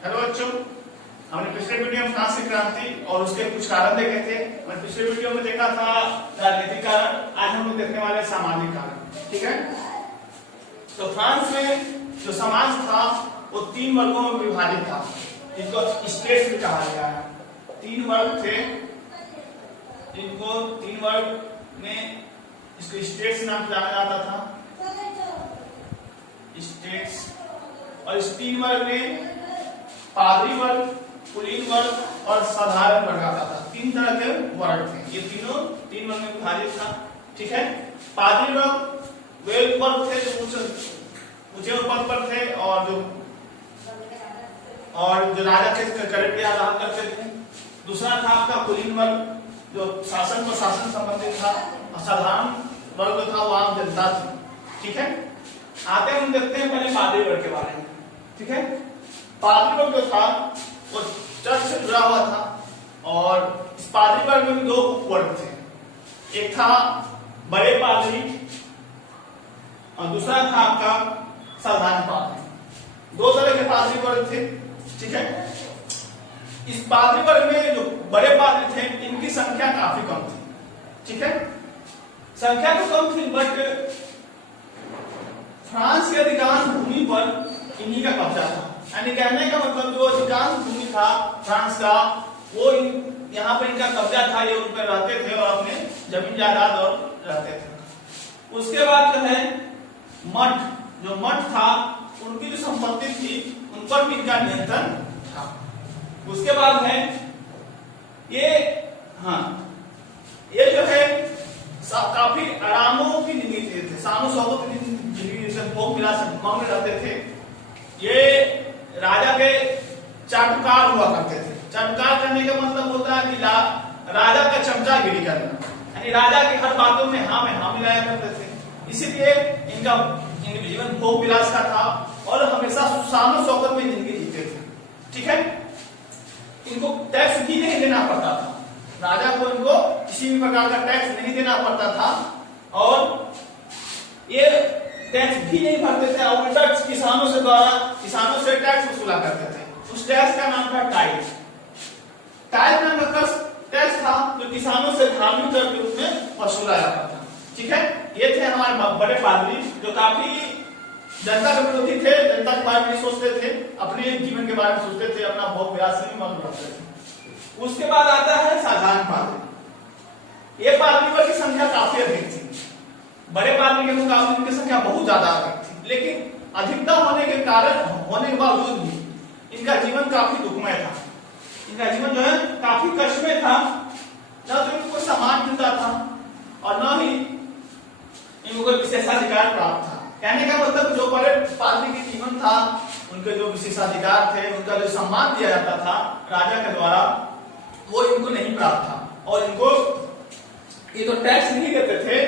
Hello बच्चों, हमने पिछले वीडियो में फ्रांस की क्रांति और उसके कुछ कारण देखे थे। हमने पिछले वीडियो में देखा था राजनीतिक कारण, आज हम लोग देखने वाले सामाजिक कारण। ठीक है, तो फ्रांस में जो समाज था वो 3 वर्गों में विभाजित था, इनको स्टेट्स भी कहा गया है। 3 वर्ग थे, इनको 3 वर्ग में इसको स्टेट्स नाम से जाना जाता था, स्टेट्स। और इस 3 वर्ग में पादरी वर्ग, कुलीन वर्ग और साधारण वर्ग आता था। 3 तरह के वर्ग थे, ये तीनों 3 वर्ग में विभाजित था। ठीक है, पादरी वर्ग वे वर्ग थे जो ऊंचे पद पर थे और जो राजा के करेक्ट आराम करते थे। दूसरा था आपका कुलीन वर्ग जो शासन संबंधित था, और साधारण वर्ग था वो आम जनता थी। ठीक है, आते हम देखते हैं पहले पादरी वर्ग के बारे में। ठीक है, पादरी वर्ग जो था वो चर्च से जुड़ा हुआ था, और इस पादरी वर्ग में 2 उपवर्ग थे। एक था बड़े पादरी और दूसरा था आपका साधारण पादरी। 2 तरह के पादरी वर्ग थे। ठीक है, इस पादरी वर्ग में जो बड़े पादरी थे इनकी संख्या काफी कम थी। ठीक है, संख्या तो कम थी, बट फ्रांस के अधिकांश भूमि पर इन्हीं का कब्जा था। यानी कहने का मतलब जो अधिकांश भूमि था फ्रांस का वो यहाँ पर इनका कब्जा था, ये उन पर रहते थे और अपने जमीन जायदाद और रहते थे। उसके बाद जो है मठ था, उनकी जो संपत्ति थी उन पर भी इनका नियंत्रण था। उसके बाद है ये जो है काफी आरामों की जिंदगी थे, सानो शौकों की जिंदगी से भोग विलास में रहते थे। ये राजा के चाटुकार हुआ करते थे। चाटुकार करने का मतलब होता है कि राजा का चमचागिरी करना, यानी राजा की हर बातों में हाँ मिलाया करते थे। इसीलिए इनका जीवन भोग विलास का था और हमेशा शानो शौकत में जिंदगी जीते थे। ठीक है, इनको टैक्स भी नहीं देना पड़ता था, राजा को इनको किसी भी प्रकार का टैक्स नहीं देना पड़ता था, और ये टैक्स भी नहीं भरते थे और उल्टा किसानों से टैक्स वसूला करते थे। उस टैक्स का नाम था टाइल। टाइल नाम का टैक्स था जो किसानों से धार्मिक कर के रूप में वसूला जाता था। ठीक है, ये थे हमारे बड़े पादरी जो काफी जनता के विरोधी थे, जनता के बारे में सोचते थे, अपने जीवन के बारे में सोचते थे, अपना भोग विलास में मग्न रहते थे। उसके बाद आता है साधारण पादरी। ये पादरी वर्ग की संख्या काफी अधिक थी, बड़े पादरी के मुकाबले इनकी संख्या बहुत ज्यादा अधिक थी, लेकिन अधिकता होने के बावजूद भी इनका जीवन काफी दुखमय था। इनका जीवन जो है काफी कष्टमय था, न तो इनको सम्मान मिलता था और न ही इनको कोई विशेषाधिकार प्राप्त था। कहने का मतलब जो बड़े पादरी के जीवन था, उनके जो विशेषाधिकार थे, उनका जो सम्मान दिया जाता था राजा के द्वारा, वो इनको नहीं प्राप्त था। और इनको ये तो टैक्स नहीं देते थे,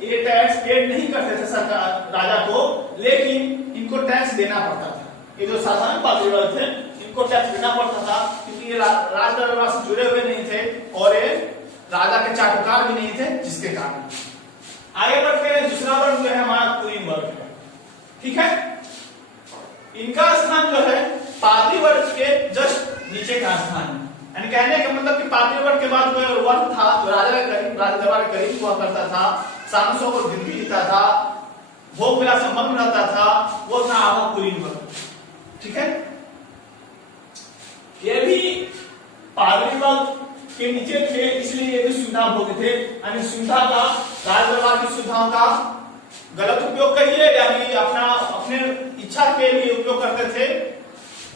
ये टैक्स पेड नहीं करते थे सरकार राजा को, लेकिन इनको टैक्स देना पड़ता था। ये जो साधारण पादरी वर्ग थे इनको टैक्स देना पड़ता था, क्योंकि ये राज दरबार से जुड़े हुए नहीं थे और ये राजा के चाटुकार भी नहीं थे, जिसके कारण। आगे बढ़ते हैं, दूसरा वर्ग जो है हमारा कुलीन वर्ग है। ठीक है, इनका स्थान जो है पादरी वर्ग के जस्ट नीचे का स्थान। यानी कहने का मतलब कि पादरी वर्ग के बाद कोई वर्ग था जो राजा दरबार के करीब हुआ करता था, सानसों को जिंदगी जीता था, भोग विलास में मग्न रहता था, वो था आपका कुलीन वर्ग। ठीक है, ये भी पादरी वर्ग के नीचे थे, इसलिए ये भी सुविधा भोग थे। यानी सुविधा का, राज दरबार की सुविधाओं का गलत उपयोग कहिए या अपने इच्छा के लिए उपयोग करते थे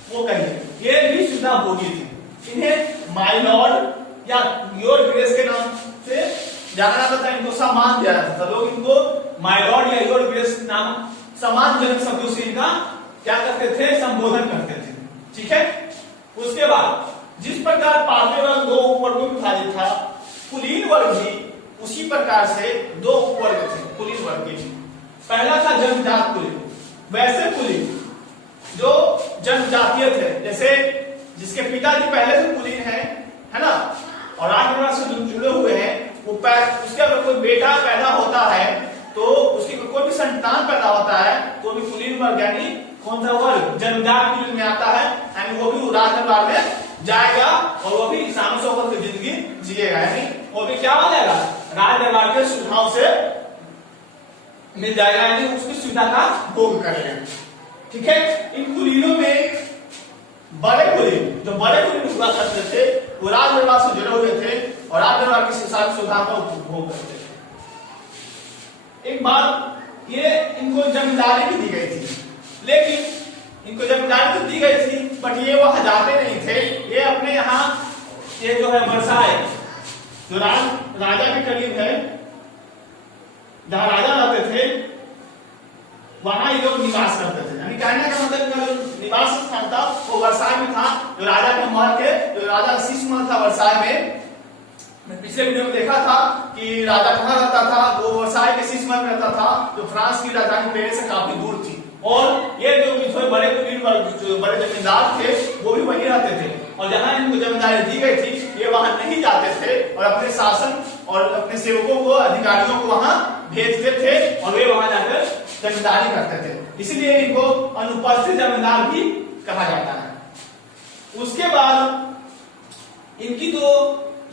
वो कहिए, ये भी सुविधा भोगी थे। इन्हें माय लॉर्ड या योर ग्रेस के नाम से जाना जाता था, इनको सम्मान दिया जाता था। लोग इनको माय लॉर्ड या योर ग्रेस नाम सम्मानजनक शब्दों से इनका क्या करते थे, संबोधन करते थे। ठीक है, उसके बाद जिस प्रकार पादरी वर्ग 2 उपवर्गों में विभाजित था, कुलीन वर्ग भी उसी प्रकार से 2 उपवर्ग थे कुलीन वर्ग के। पहला था जनजात कुलीन। वैसे कुलीन जो जनजातीय थे, जैसे जिसके पिताजी पहले से कुलीन है ना, और राजदरबार से जुड़े हुए हैं, वो उसके अगर कोई बेटा पैदा होता है तो उसकी कोई भी संतान पैदा होता है तो भी कुलीन वर्ग यानी कौन सा वर्ग, जनजात कुलीन में आता है। यानी वो भी राज दरबार में जाएगा और वो भी शान शौकत की जिंदगी जिएगा, यानी वो भी क्या हो जाएगा, राज दरबार के सुविधाओं से मिल जाएगा, यानी उसकी सुविधा का भोग करेगा। ठीक है, इन कुलीनों में बड़े कुलीन, जो बड़े कुलीन हुआ करते थे वो राज दरबार से जुड़े हुए थे और राज दरबार की सारी सुविधा का उपभोग करते थे। एक बार ये इनको जमींदारी भी दी गई थी, लेकिन इनको जमींदारी तो दी गई थी बट ये वहां जाते नहीं थे। ये अपने यहाँ ये जो है वर्साय, जो राजा के करीब है, जहां राजा रहते थे वहां ये लोग निवास करते थे। यानी कहने का मतलब इनका जो निवास स्थान था वो वर्साय में था, जो राजा के महल के, जो राजा का शीश महल था वर्साय में। पिछले वीडियो में देखा था कि राजा कहाँ रहता था, वो वर्साय के शीश महल में रहता था, जो फ्रांस की राजधानी पेरिस से काफी दूर थी। और ये जो बड़े कुलीन वर्ग, जो बड़े जमींदार थे वो भी वहीं रहते थे और जहां इनको जमींदारी दी गई थी ये वहां नहीं जाते थे और अपने शासन और अपने सेवकों को, अधिकारियों को वहां भेजते थे और वे वहां जाकर जमींदारी करते थे। इसलिए इनको अनुपस्थित जमींदार भी कहा जाता है। उसके बाद इनकी तो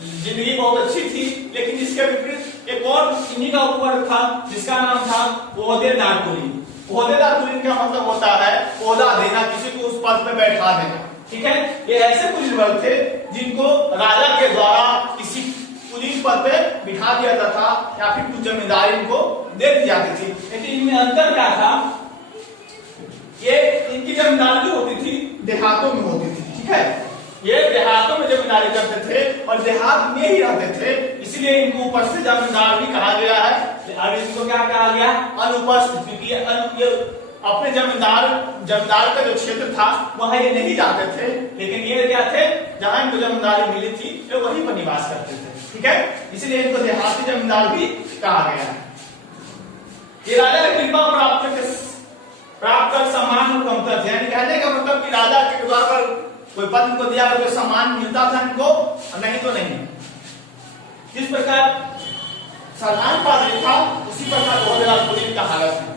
जिंदगी बहुत अच्छी थी, लेकिन इसके विपरीत एक और इन्हीं का उपवर्ग था जिसका नाम था ओहदेदार कुलीन। ओहदेदार कुलीन का मतलब होता है ओहदा देना, किसी को उस पद पर बैठा देना। ठीक है, ये ऐसे कुलीन वर्ग थे जिनको राजा के द्वारा किसी कुलीन पद पे बिठा दिया जाता था या फिर कुछ जमींदारी इनको दे दी जाती थी। लेकिन इनमें अंतर क्या था, ये इनकी जमींदारी जो होती थी देहातों में होती थी। ठीक है, ये देहातों में जमींदारी करते थे और देहात में ही रहते थे, इसलिए इनको उपस्थित जमींदार भी कहा गया है। अब इनको क्या कहा गया, अनुपस्थित, क्योंकि ये अपने जमींदार का जो क्षेत्र था वहां ये नहीं जाते थे, लेकिन ये क्या थे, जहां इनको जमींदारी मिली थी ये वहीं पर निवास करते थे। ठीक है, इसलिए इनको देहाती जमींदार भी कहा गया है। ये राजा की कृपा प्राप्त कर सम्मान और कमतर थे, यानी कहने का मतलब कि राजा के द्वारा कोई पद को दिया कोई सम्मान मिलता था इनको, नहीं तो नहीं। जिस प्रकार साधारण पादरी था उसी प्रकार ओहदेदार कुलीन का हालत है।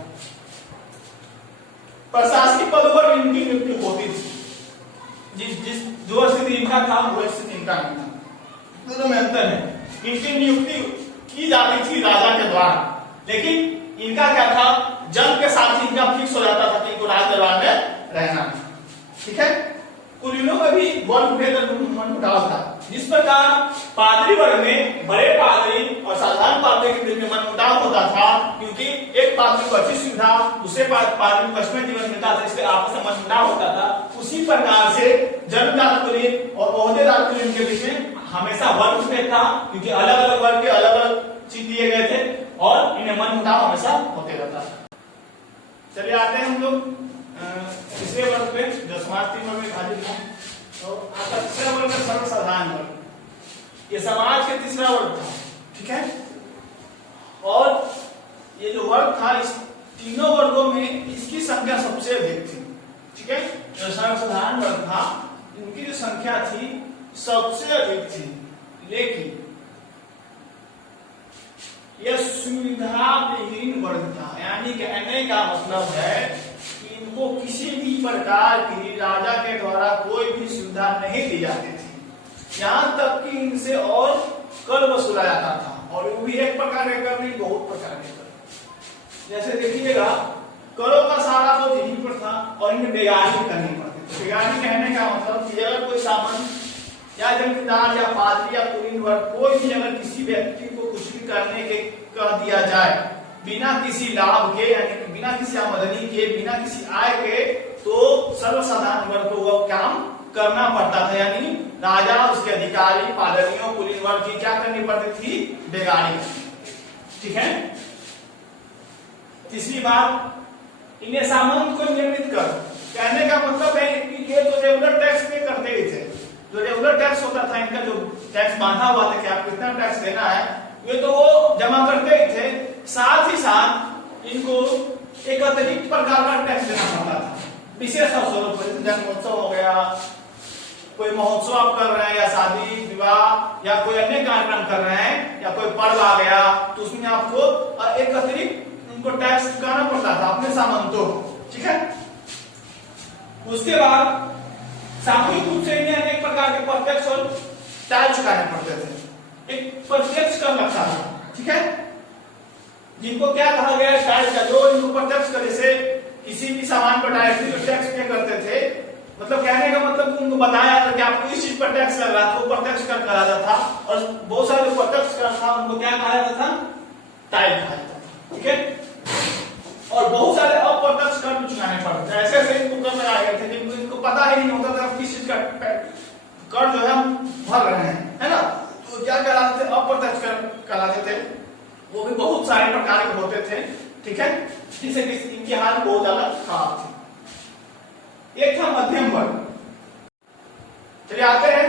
प्रशासनिक पदों पर इनकी नियुक्ति होती थी, जिस जो स्थिति इनका था वो स्थिति इनका नहीं था, दोनों में अंतर है। इनकी नियुक्ति की जाती थी राजा के द्वारा, लेकिन इनका क्या था, जन्म के साथ ही इनका फिक्स हो जाता था कि इनको राज दरबार में रहना। ठीक है, कुलीनों में भी वर्ग भेद मनमुटाव था। जिस प्रकार पादरी वर्ग में बड़े पादरी और साधारण पादरी के बीच में मनमुटाव होता था, क्योंकि एक पादरी को अच्छी सुविधा, दूसरे पादरी को कष्टमय जीवन मिलता था, इसलिए आपस में मनमुटाव होता था। उसी प्रकार से जमींदार कुलीन और ओहदेदार कुलीन के बीच में हमेशा वर्ग भेद था, क्योंकि अलग अलग वर्ग के अलग अलग चीज दिए गए थे और इन्हें मनमुटाव हमेशा होते रहता। चलिए आते हैं हम लोग तीसरे वर्ग पे, जो समाज 3 वर्ग में विभाजित है। तो आपका तीसरा वर्ग है सर्व साधारण वर्ग। ये समाज के तीसरा वर्ग था। ठीक है, और ये जो वर्ग था इस तीनों वर्गों में इसकी संख्या सबसे अधिक थी। ठीक है, जो सर्व साधारण वर्ग था इनकी जो संख्या थी सबसे अधिक थी, लेकिन यह सुविधा विहीन वर्ग था। यानी कहने का मतलब है कि इनको किसी भी प्रकार की राजा के द्वारा कोई भी सुविधा नहीं दी जाती थी, यहाँ तक कि इनसे और कर वसूला जाता था, और वो भी एक प्रकार के कर नहीं, बहुत प्रकार के कर। जैसे देखिएगा, करों का सारा तो यहीं पर था और इन्हें बेगानी करनी पड़ती थी। बेगानी कहने का मतलब कि अगर कोई सामान्य या जमींदार या पादरी या कुलीन वर्ग कोई भी अगर किसी व्यक्ति को कुछ भी करने के कह दिया जाए बिना किसी लाभ के, यानी कि बिना किसी आमदनी के, बिना किसी आय के, तो सर्वसाधारण वर्ग को वह काम करना पड़ता था। यानी राजा, उसके अधिकारी, पादरियों, कुलीन वर्ग की क्या करनी पड़ती थी, बेगानी। ठीक है, तीसरी बात, इन्हें सामंत को नियमित कर। कहने का मतलब है कि ये तो रेगुलर टैक्स पे करते ही थे। जो रेगुलर टैक्स होता था, इनका जो टैक्स बांधा हुआ था कि आप कितना टैक्स देना है, ये तो वो जमा करते ही थे। साथ ही साथ इनको एक अतिरिक्त प्रकार का टैक्स देना पड़ता था विशेष अवसरों पर, जन्मोत्सव हो गया, कोई महोत्सव आप कर रहे हैं या शादी विवाह या कोई अन्य कार्यक्रम कर रहे हैं या कोई पर्व आ गया, तो उसमें आपको एक अतिरिक्त उनको टैक्स चुकाना पड़ता था अपने सामंतों को। ठीक है, उसके बाद सामूहिक रूप से इन्हें अनेक प्रकार के प्रत्यक्ष और चार्ज चुकाने पड़ते थे। एक प्रत्यक्ष कर लगता था, ठीक है, जिनको क्या कहा गया टाइप का, जो इनको प्रत्यक्ष कर, जैसे किसी भी सामान पर डायरेक्टली टैक्स पे करते थे, मतलब कहने का मतलब उनको बताया था कि आपको इस चीज पर टैक्स लग रहा था, वो प्रत्यक्ष कर कराता था। और बहुत सारे जो प्रत्यक्ष कर था उनको क्या कहा जाता था, टाइप कहा जाता था, ठीक है। और बहुत सारे अप्रत्यक्ष कर भी चुकाने पड़ते थे, ऐसे ऐसे इनको कर लगाए गए थे जिनको इनको पता ही नहीं होता था किस चीज का कर जो है हम भर रहे हैं, है ना। तो क्या कराते थे, अप्रत्यक्ष कर कराते थे, वो भी बहुत सारे प्रकार के होते थे, ठीक है, जिससे कि इनकी हालत बहुत ज्यादा खराब थी। एक था मध्यम वर्ग। चलिए आते हैं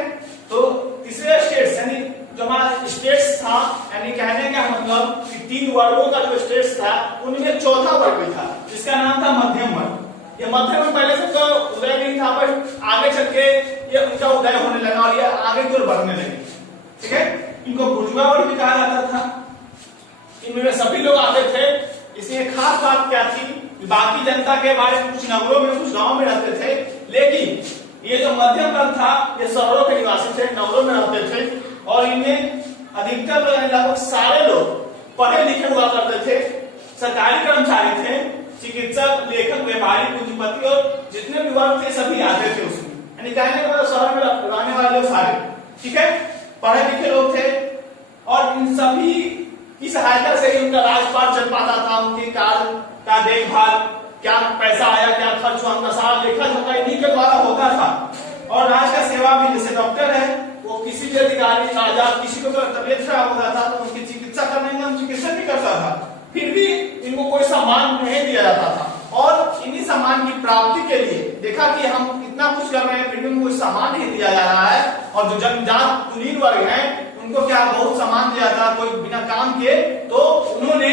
तो तीसरे स्टेट्स, यानी जो हमारा स्टेट्स था, यानी कहने का मतलब कि 3 वर्गों का जो स्टेट्स था उनमें चौथा वर्ग भी था जिसका नाम था मध्यम वर्ग। ये मध्यम वर्ग पहले से तो उदय नहीं था, पर आगे चल के ये उनका उदय होने लगा और ये आगे की ओर बढ़ने लगे, ठीक है। इनको बुर्जुआ वर्ग भी कहा जाता था। इनमें सभी लोग आते थे। इसलिए खास बात क्या थी, बाकी जनता के बारे में कुछ नगरों में कुछ गांव में रहते थे, लेकिन ये जो मध्यम वर्ग था ये शहरों के निवासी थे, नगरों में रहते थे। और इनमें अधिकतर लगभग सारे लोग पढ़े लिखे हुआ करते थे, सरकारी कर्मचारी थे, चिकित्सक, लेखक, व्यापारी, पूंजीपति और जितने भी वर्ग थे सभी आते थे उसमें। यानी कहने का शहर में रहने वाले लोग सारे, ठीक है, पढ़े लिखे लोग थे। और इन सभी की सहायता से ही उनका राजपाट चल पाता था, उनके कार्य का देखभाल, क्या पैसा आया, क्या खर्च हुआ, उनका सारा लेखा जोखा इन्हीं के द्वारा होता था। और राज का सेवा भी, जैसे डॉक्टर है, वो किसी भी अधिकारी, राजा, किसी को तबियत खराब होता था तो उनकी चिकित्सा करने का चिकित्सा भी करता था, फिर भी इनको कोई सम्मान नहीं दिया जाता था। और इन्हीं सम्मान की प्राप्ति के लिए देखा कि हम इतना कुछ कर रहे हैं फिर भी उनको कोई सम्मान नहीं दिया जा रहा है। और जो जनजात कुलीन वर्ग है उनको क्या बहुत सम्मान दिया था, कोई बिना काम के। तो उन्होंने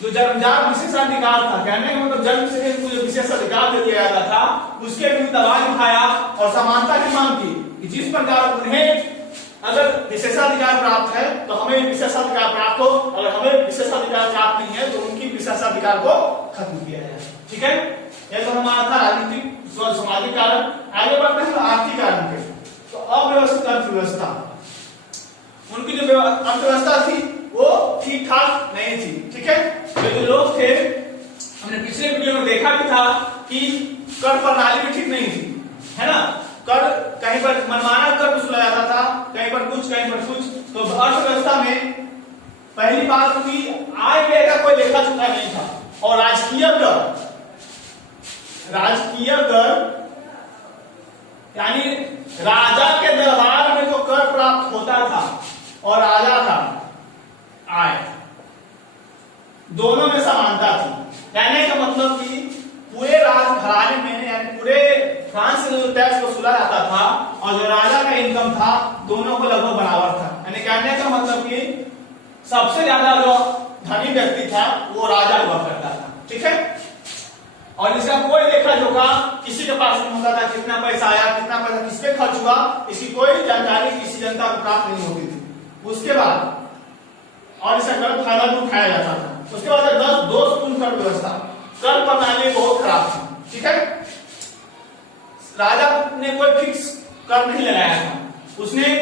जो जन्मजात विशेषाधिकार था, कहने का मतलब जन्म से इनको जो विशेषाधिकार दे दिया जाता था, उसके विरुद्ध आवाज उठाया और समानता की मांग की कि जिस प्रकार उन्हें अगर विशेषाधिकार प्राप्त है तो हमें विशेषाधिकार प्राप्त हो, अगर हमें विशेषाधिकार प्राप्त नहीं है तो उनकी विशेषाधिकार को खत्म किया जाए, ठीक है। यह तो हमारा था राजनीतिक सामाजिक कारण। आगे बढ़ते हैं आर्थिक कारण पे। तो अव्यवस्थित अर्थव्यवस्था, उनकी जो अर्थव्यवस्था थी वो ठीक ठाक नहीं थी, ठीक है। तो जो लोग थे, हमने पिछले वीडियो में देखा भी था कि कर प्रणाली भी ठीक नहीं थी, है ना। कर कहीं पर मनमाना कर वसूला जाता था, कहीं पर कुछ कहीं पर कुछ। तो अर्थव्यवस्था में पहली बात हुई आय व्यय का कोई लेखा जोखा नहीं था। और राजकीय कर यानी राजा के दरबार में जो कर प्राप्त होता था और राजा था आय, दोनों में समानता थी। कहने का मतलब कि पूरे राजघराने में यानी पूरे फ्रांस से जो टैक्स वसूला जाता था और जो राजा का इनकम था दोनों को लगभग बराबर था। यानी कहने का मतलब कि सबसे ज्यादा जो धनी व्यक्ति था वो राजा हुआ करता था, ठीक है। और इसका कोई लेखा जोखा किसी के पास नहीं होता था, कितना पैसा आया, कितना पैसा किस पे खर्च हुआ, इसकी कोई जानकारी किसी जनता को प्राप्त नहीं होती थी। उसके बाद और इसका गलत फायदा भी उठाया जाता था। उसके बाद 10 कर व्यवस्था, कर प्रणाली बहुत खराब थी, ठीक है। राजा ने कोई फिक्स कर नहीं लगाया था, उसने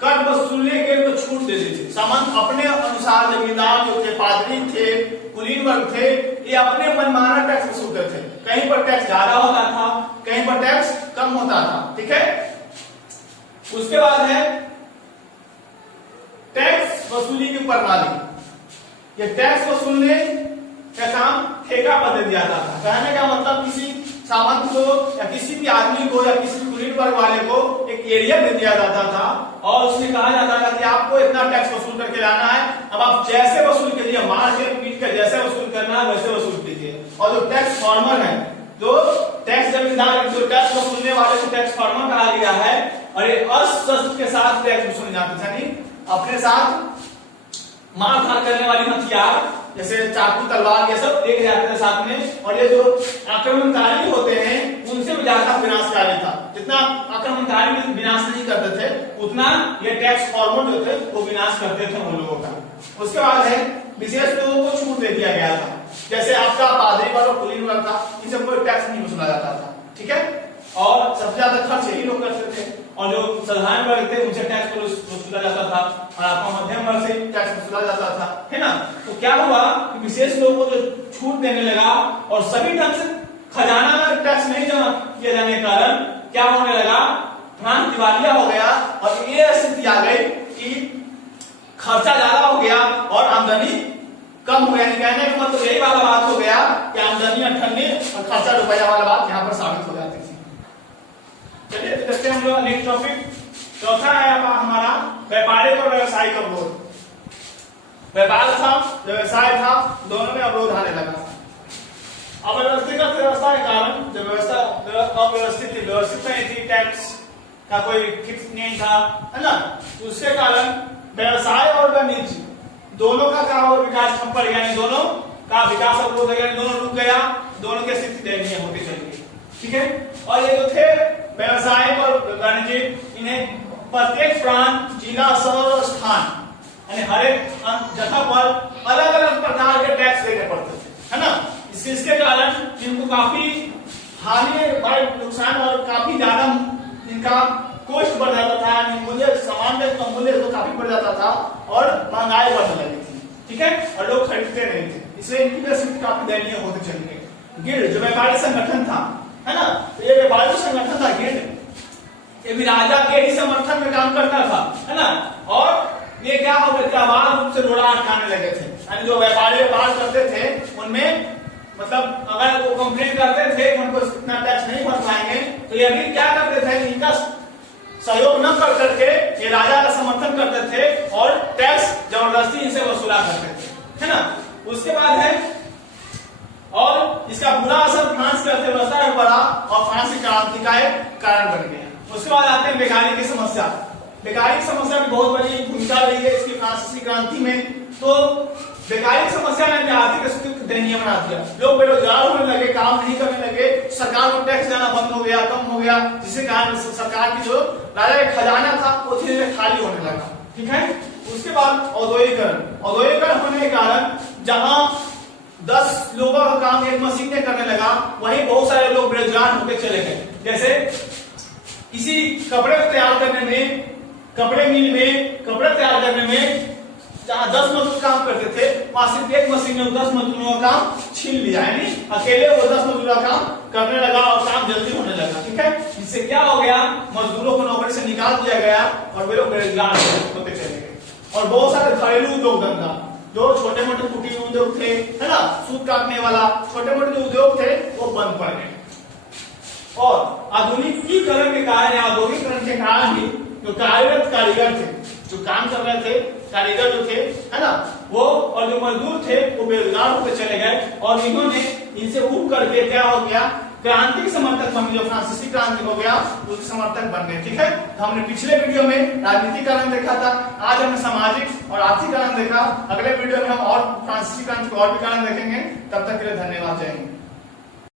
कर वसूलने के तो छूट दे दी थी। सामंत अपने अनुसार, जमींदार जो थे, पादरी थे, कुलीन वर्ग थे, ये अपने मनमाना टैक्स वसूलते थे। कहीं पर टैक्स ज्यादा होता था, कहीं पर टैक्स कम होता था, ठीक है। उसके बाद है टैक्स वसूली की प्रणाली। ये टैक्स वसूलने का काम ठेका पर दे दिया जाता था। कहने का मतलब किसी सामंत को या किसी भी आदमी को या किसी कुलीन वर्ग वाले को एक एरिया दे दिया जाता था और उसमें कहा जाता था कि आपको इतना टैक्स वसूल करके लाना है। अब आप जैसे वसूल कीजिए, मार के पीट कर जैसे वसूल करना है वैसे वसूल कीजिए। और जो टैक्स फार्मर है, जो टैक्स जमींदार, जो टैक्स वसूलने वाले को टैक्स फार्मर कहा गया है। और ये अस्त्र के साथ टैक्स वसूल जाते थे, अपने साथ मार धार करने वाली हथियार जैसे चाकू, तलवार, ये सब लेके जाते थे साथ में। और ये जो आक्रमणकारी होते हैं उनसे भी ज्यादा विनाशकारी था। जितना आक्रमणकारी विनाश नहीं करते थे उतना ये टैक्स फार्मर जो थे वो विनाश करते थे उन लोगों का। उसके बाद है विशेष लोगों को छूट दे दिया गया था, जैसे आपका पादरी वर्ग और कुलीन वर्ग था, इनसे कोई टैक्स नहीं वसूला जाता था, ठीक है। और सबसे ज्यादा खर्च यही लोग करते थे, और जो साधारण वर्ग थे उनसे टैक्स वसूला जाता था, और आपका मध्यम वर्ग से टैक्स वसूला जाता था, है ना। तो क्या हुआ कि विशेष लोगों को जो छूट देने लगा और सभी ढंग से खजाना में टैक्स नहीं जमा किया जाने के कारण क्या होने लगा, फ्रांस दिवालिया हो गया, और ये स्थिति आ गई कि खर्चा ज्यादा हो गया और आमदनी कम हो गया। कहने का मतलब यही वाला बात हो गया कि आमदनी 98 और खर्चा रुपया वाला बात यहाँ पर साबित हो जाती थी। चलिए तो देखते हैं हम लोग नेक्स्ट टॉपिक। चौथा है हमारा व्यापारिक और व्यावसायिक अवरोध। व्यापार था, व्यवसाय था, दोनों में अवरोध आने लगा। अव्यवस्थित व्यवस्था के कारण जब व्यवस्था अव्यवस्थित थी, व्यवस्थित नहीं थी, टैक्स का कोई फिक्स नहीं था, है ना, उसके कारण व्यवसाय और वाणिज्य दोनों का क्या हो, विकास ठप पड़ गया, दोनों का विकास अवरोध हो गया, दोनों रुक गया, दोनों की स्थिति दयनीय होती चली गई। ठीक है, और ये जो थे व्यवसाय और वाणिज्य, इन्हें प्रत्येक प्रांत, जिला, शहर और स्थान यानी हर एक जगह पर अलग अलग प्रकार के टैक्स देने पड़ते थे, है ना। इसके कारण इनको काफी हानि, नुकसान और काफी ज्यादा इनका कॉस्ट बढ़ जाता था, मूल्य सामान का मूल्य तो काफी बढ़ जाता था और महंगाई बढ़ने लगी थी। ठीक है, और लोग खरीदते नहीं थे, इसलिए इनकी स्थिति काफी दयनीय होती चली गई। गिल्ड जो व्यापारिक संगठन था, है ना, तो ये व्यापारिक संगठन था गिल्ड, ये भी राजा के ही समर्थन में काम करता था, है ना, और ये क्या हो गया, अबाध रूप से रोड़ा अटकाने लगे थे, यानी जो व्यापारी व्यापार करते थे उनमें मतलब अगर वो कंप्लेन करते थे कि हमको इतना टैक्स नहीं भर पाएंगे, तो ये भी क्या करते थे, इनका सहयोग न कर करके ये राजा का समर्थन करते थे और टैक्स जबरदस्ती इनसे वसूला करते थे, है ना। उसके बाद है, और इसका बुरा असर फ्रांस की अर्थव्यवस्था पर पड़ा और फ्रांस की क्रांति का एक कारण बन गया। उसके बाद आते हैं बेकारी की समस्या। बेकारी की समस्या में बहुत बड़ी भूमिका रही है इसकी फ्रांसीसी क्रांति में। तो बेकारी की समस्या ने आर्थिक स्थिति दयनीय बना दिया, लोग बेरोजगार होने लगे, काम नहीं करने लगे, सरकार को टैक्स देना बंद हो गया, कम हो गया, जिसके कारण सरकार की जो राजा का खजाना था वो धीरे धीरे खाली होने लगा। ठीक है, उसके बाद औद्योगिकरण होने के कारण जहां 10 लोगों का काम एक मशीन ने करने लगा, वहीं बहुत सारे लोग बेरोजगार होकर चले गए। जैसे किसी कपड़े को तैयार करने में, कपड़े मिल में कपड़े तैयार करने में जहां 10 मजदूर काम करते थे, वहां सिर्फ एक मशीन ने 10 मजदूरों का काम छीन लिया, यानी अकेले वो 10 मजदूरों का काम करने लगा और काम जल्दी होने लगा। ठीक है, इससे क्या हो गया, मजदूरों को नौकरी से निकाल दिया गया और वे लोग बेरोजगार होते चले गए। और बहुत सारे घरेलू उद्योग धंधा, जो छोटे मोटे कुटीर उद्योग थे, है ना, सूत काटने वाला छोटे मोटे जो उद्योग थे वो बंद पड़ गए। और आधुनिकीकरण के कारण, औद्योगिकरण के कारण ही जो कार्यरत कारीगर थे, जो काम कर रहे थे, कारीगर जो थे, है ना, वो और जो मजदूर थे वो बेरोजगार होकर चले गए, और इन्होंने इनसे उठ करके क्या हो गया, क्रांति समर्थक बन गए, जो फ्रांसीसी क्रांति हो गया उसके समर्थक बन गए। ठीक है, तो हमने पिछले वीडियो में राजनीतिक कारण देखा था, आज हमने सामाजिक और आर्थिक कारण देखा। अगले वीडियो में हम और फ्रांसीसी क्रांति के और भी कारण देखेंगे। तब तक के लिए धन्यवाद, जय हिंद।